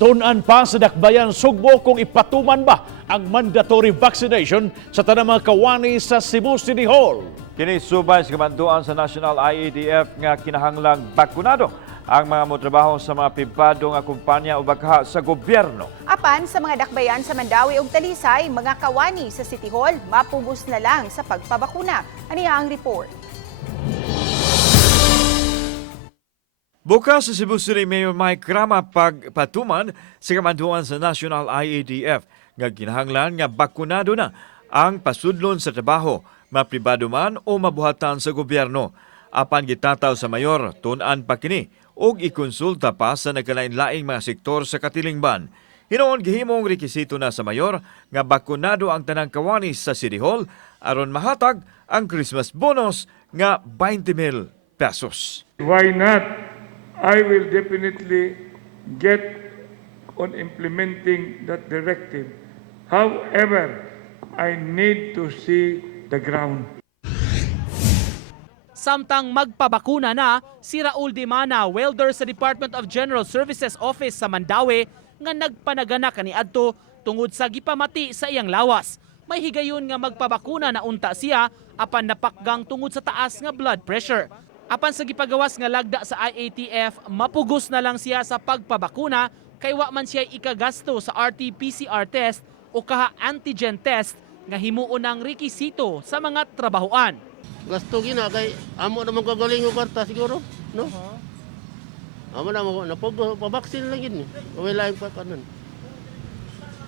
Tunan pa sa dakbayan Sugbo kung ipatuman ba ang mandatory vaccination sa tanang mga kawani sa Cebu City Hall. Kini subay sa kabantuan sa National NIATF nga kinahanglang bakunado ang mga motrabaho sa mga pribado nga kumpanya o bagha sa gobyerno. Apan sa mga dakbayan sa Mandawi ug Talisay, mga kawani sa City Hall mapugos na lang sa pagpabakuna. Aniya ang report. Bukas sa Cebu City Mayor Mike Rama pagpatuman sa kabantuan sa National NIATF nga kinahanglan nga bakunado na ang pasudlon sa trabaho, mapribado man o mabuhatan sa gobyerno. Apan gitataw sa mayor, tun-an pa kini ug ikonsulta pa sa nagkalain-laing mga sektor sa katilingban. Hinoon gihimong rekisito na sa mayor nga bakunado ang tanang kawani sa City Hall aron mahatag ang Christmas bonus nga 20,000 pesos. Why not? I will definitely get on implementing that directive. However, I need to see the ground. Samtang magpabakuna na si Raul Dimana, welder sa Department of General Services Office sa Mandawi, nga nagpanagana kaniadto tungod sa gipamati sa iyang lawas. May higayon nga magpabakuna na unta siya apan napakgang tungod sa taas nga blood pressure. Apan sa gipagawas nga lagda sa IATF, mapugos na lang siya sa pagpabakuna kay wa man siya ikagasto sa RT-PCR test o kaha antigen test nga himuon ang rekisito sa mga trabahoan. Gasto gina kay amo naman kagaling og kwarta siguro, no? Amo na mo napabaksin lang gid ni. Way lain pa kanon.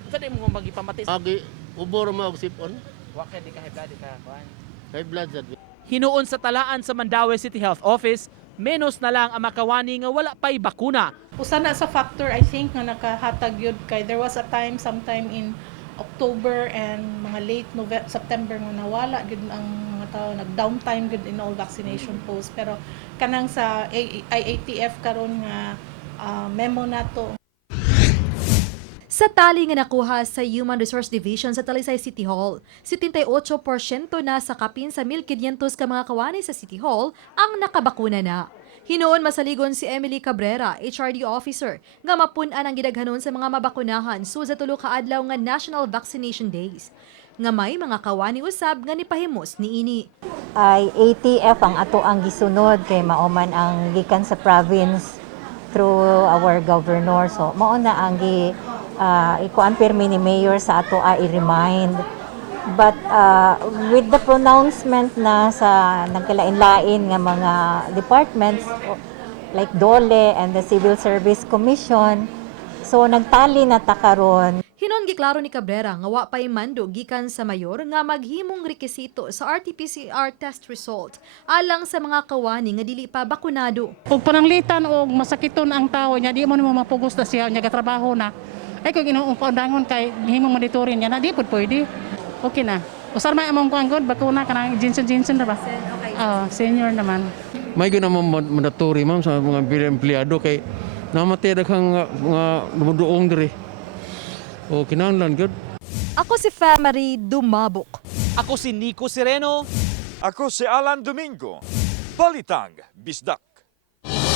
Sa di mo magipamati. Agi ubor mo og sipon. Wa kay di ka high blood ka kuan. High blood sad. Hinuon sa talaan sa Mandawi City Health Office, menos na lang ang makawani nga wala pa'y bakuna. Usa na sa factor I think nga nakahatag yun kay there was a time sometime in October and mga late September nga nawala gud ang mga tao nag-downtime gud in all vaccination posts pero kanang sa IATF karon nga memo nato. Sa tali nga nakuha sa Human Resource Division sa Talisay City Hall, 78% na sa kapin sa 1,500 ka mga kawani sa City Hall ang nakabakuna na. Hinoon masaligon si Emily Cabrera, HRD officer, nga mapun-an ang gidaghanon sa mga mabakunahan sa tulo ka adlaw nga National Vaccination Days. Nga may mga kawani usab nga nipahimos niini. Ay ATF ang ato ang gisunod kay maoman ang gikan sa province through our governor. So mao na ang ikuan permi ni mayor sa ato i-remind. But with the pronouncement na sa nagkalain-lain nga mga departments like DOLE and the Civil Service Commission, so nagtali na ta karon. Hinon giklaro ni Cabrera nga wa pay mando gikan sa mayor nga maghimong rekisito sa RT-PCR test result alang sa mga kawani nga dili pa bakunado. Kung pananglitan o masakiton ang tao niya, di mo mapugos na siya, niya trabaho na. Ay kung inuupandangon kay himong monitorin niya na, di po pwede. Okay na. Usar may among kuangkod, bakuna ka ng Jensen na ba? Okay. Senior naman. May ginamang mandatory ma'am sa mga empleyado kay namatay daghang mga dumuduong diri. O kinahanglan gud. Ako si Famary Dumabok. Ako si Nico Sereno. Ako si Alan Domingo, Balitang Bisdak.